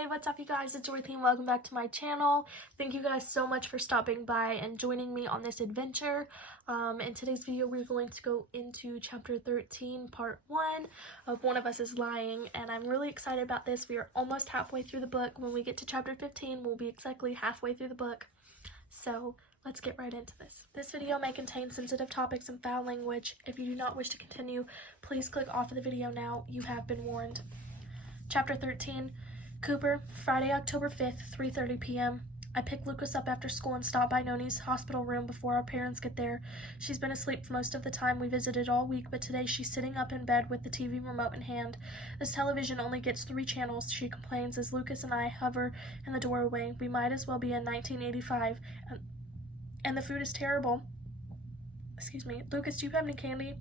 Hey, what's up you guys? It's Ch13. Welcome back to my channel. Thank you guys so much for stopping by and joining me on this adventure. In today's video, we're going to go into chapter 13, part 1 of One of Us is Lying, and I'm really excited about this. We are almost halfway through the book. When we get to chapter 15, we'll be exactly halfway through the book. So let's get right into this. This video may contain sensitive topics and foul language. If you do not wish to continue, please click off of the video now. You have been warned. Chapter 13. Cooper, Friday, October 5th, 3:30 p.m. I pick Lucas up after school and stop by Noni's hospital room before our parents get there. She's been asleep for most of the time we visited all week, but today she's sitting up in bed with the TV remote in hand. This television only gets 3 channels, she complains as Lucas and I hover in the doorway. We might as well be in 1985. And the food is terrible. Excuse me. Lucas, do you have any candy?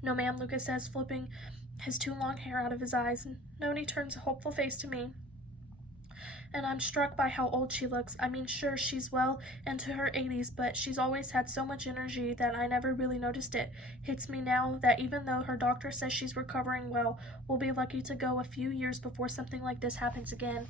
No, ma'am, Lucas says, flipping his too long hair out of his eyes. Noni turns a hopeful face to me, and I'm struck by how old she looks. I mean, sure, she's well into her 80s, but she's always had so much energy that I never really noticed it. Hits me now that even though her doctor says she's recovering well, we'll be lucky to go a few years before something like this happens again.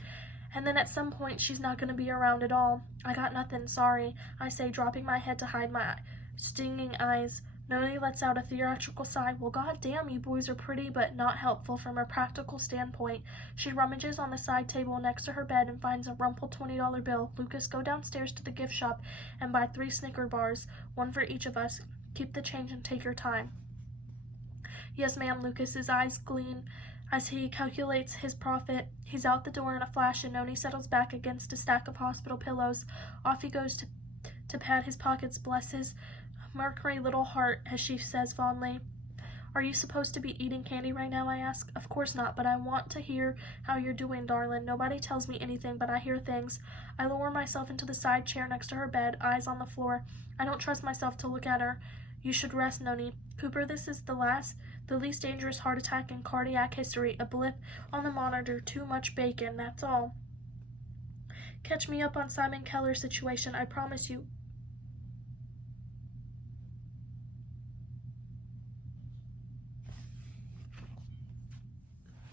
And then at some point, she's not going to be around at all. I got nothing, sorry, I say, dropping my head to hide my stinging eyes. Noni lets out a theatrical sigh. Well, goddamn, you boys are pretty, but not helpful from a practical standpoint. She rummages on the side table next to her bed and finds a rumpled $20 bill. Lucas, go downstairs to the gift shop and buy 3 Snicker bars, 1 for each of us. Keep the change and take your time. Yes, ma'am. Lucas's eyes gleam as he calculates his profit. He's out the door in a flash, and Noni settles back against a stack of hospital pillows. Off he goes to pad his pockets. Bless his Mercury little heart, as she says fondly. Are you supposed to be eating candy right now, I ask. Of course not, but I want to hear how you're doing, darling. Nobody tells me anything, but I hear things. I lower myself into the side chair next to her bed, eyes on the floor. I don't trust myself to look at her. You should rest, Noni. Cooper, this is the least dangerous heart attack in cardiac history. A blip on the monitor, too much bacon, that's all. Catch me up on Simon Keller's situation, I promise you.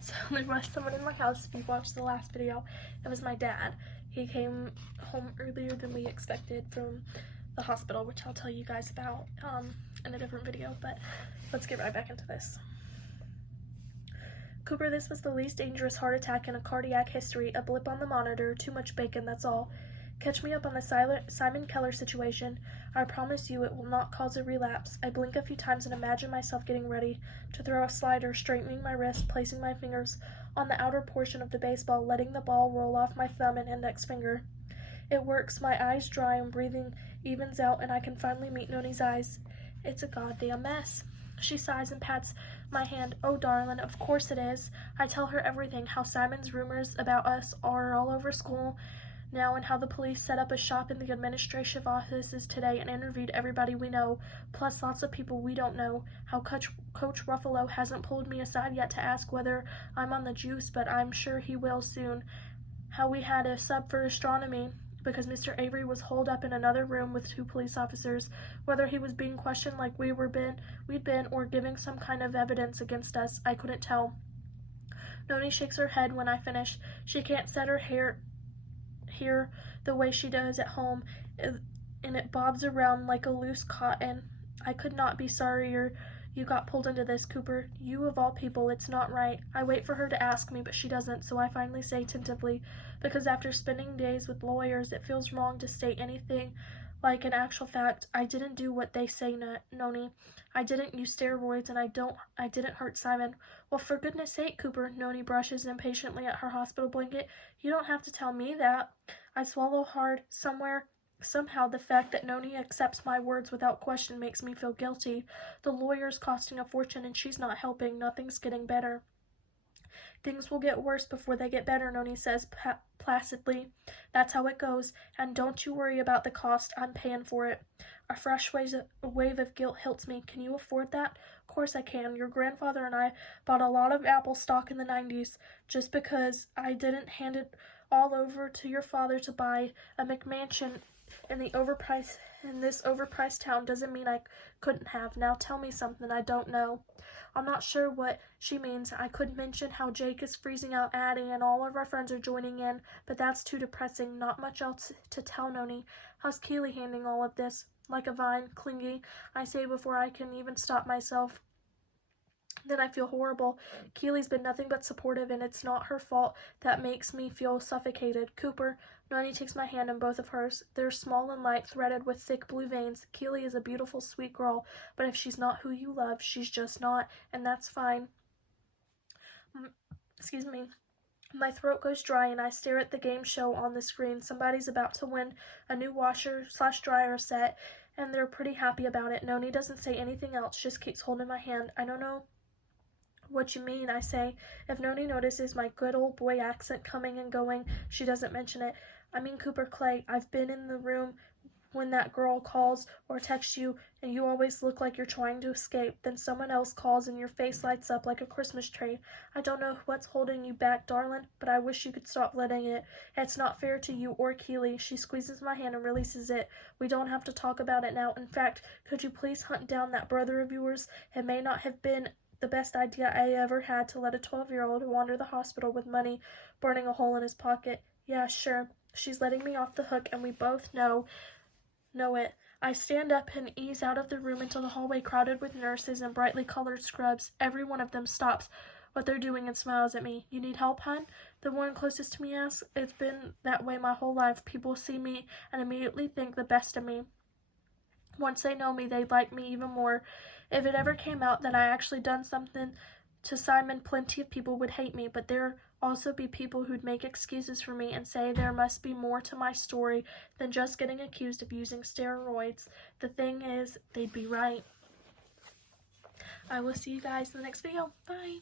So there was someone in my house. If you watched the last video, it was my dad. He came home earlier than we expected from the hospital, which I'll tell you guys about in a different video, but let's get right back into this. Cooper, this was the least dangerous heart attack in a cardiac history. A blip on the monitor, too much bacon, that's all. Catch me up on the Simon Keller situation. I promise you it will not cause a relapse. I blink a few times and imagine myself getting ready to throw a slider, straightening my wrist, placing my fingers on the outer portion of the baseball, letting the ball roll off my thumb and index finger. It works. My eyes dry and breathing evens out, and I can finally meet Noni's eyes. It's a goddamn mess. She sighs and pats my hand. Oh, darling, of course it is. I tell her everything, how Simon's rumors about us are all over school now, and how the police set up a shop in the administrative offices today and interviewed everybody we know, plus lots of people we don't know. How Coach Ruffalo hasn't pulled me aside yet to ask whether I'm on the juice, but I'm sure he will soon. How we had a sub for astronomy because Mr. Avery was holed up in another room with 2 police officers. Whether he was being questioned like we'd been or giving some kind of evidence against us, I couldn't tell. Noni shakes her head when I finish. She can't set her hair the way she does at home, and it bobs around like a loose cotton. I could not be sorrier you got pulled into this, Cooper. You of all people, it's not right. I wait for her to ask me, but she doesn't, so I finally say tentatively, because after spending days with lawyers, it feels wrong to state anything like an actual fact. I didn't do what they say, Noni. I didn't use steroids, and I didn't hurt Simon. Well, for goodness sake, Cooper, Noni brushes impatiently at her hospital blanket. You don't have to tell me that. I swallow hard. Somehow the fact that Noni accepts my words without question makes me feel guilty. The lawyer's costing a fortune, and she's not helping. Nothing's getting better. Things will get worse before they get better, Noni says placidly. That's how it goes, and don't you worry about the cost. I'm paying for it. A fresh wave of guilt hits me. Can you afford that? Of course I can. Your grandfather and I bought a lot of Apple stock in the 90s. Just because I didn't hand it all over to your father to buy a McMansion in this overpriced town doesn't mean I couldn't have. Now tell me something I don't know. I'm not sure what she means. I could mention how Jake is freezing out Addie and all of our friends are joining in, but that's too depressing. Not much else to tell Noni. How's Keely handling all of this? Like a vine, clingy, I say before I can even stop myself. Then I feel horrible. Keely's been nothing but supportive, and it's not her fault. That makes me feel suffocated. Cooper, Noni takes my hand in both of hers. They're small and light, threaded with thick blue veins. Keely is a beautiful, sweet girl, but if she's not who you love, she's just not, and that's fine. Excuse me. My throat goes dry and I stare at the game show on the screen. Somebody's about to win a new washer/dryer set, and they're pretty happy about it. Noni doesn't say anything else, just keeps holding my hand. I don't know what you mean, I say. If Noni notices my good old boy accent coming and going, she doesn't mention it. I mean, Cooper Clay, I've been in the room when that girl calls or texts you and you always look like you're trying to escape. Then someone else calls and your face lights up like a Christmas tree. I don't know what's holding you back, darling, but I wish you could stop letting it. It's not fair to you or Keely. She squeezes my hand and releases it. We don't have to talk about it now. In fact, could you please hunt down that brother of yours? It may not have been the best idea I ever had to let a 12-year-old wander the hospital with money burning a hole in his pocket. Yeah, sure. She's letting me off the hook, and we both know it. I stand up and ease out of the room into the hallway crowded with nurses and brightly colored scrubs. Every one of them stops what they're doing and smiles at me. You need help, hun? The one closest to me asks. It's been that way my whole life. People see me and immediately think the best of me. Once they know me, they'd like me even more. If it ever came out that I actually done something to Simon, plenty of people would hate me, but there also be people who'd make excuses for me and say there must be more to my story than just getting accused of using steroids. The thing is, they'd be right. I will see you guys in the next video. Bye.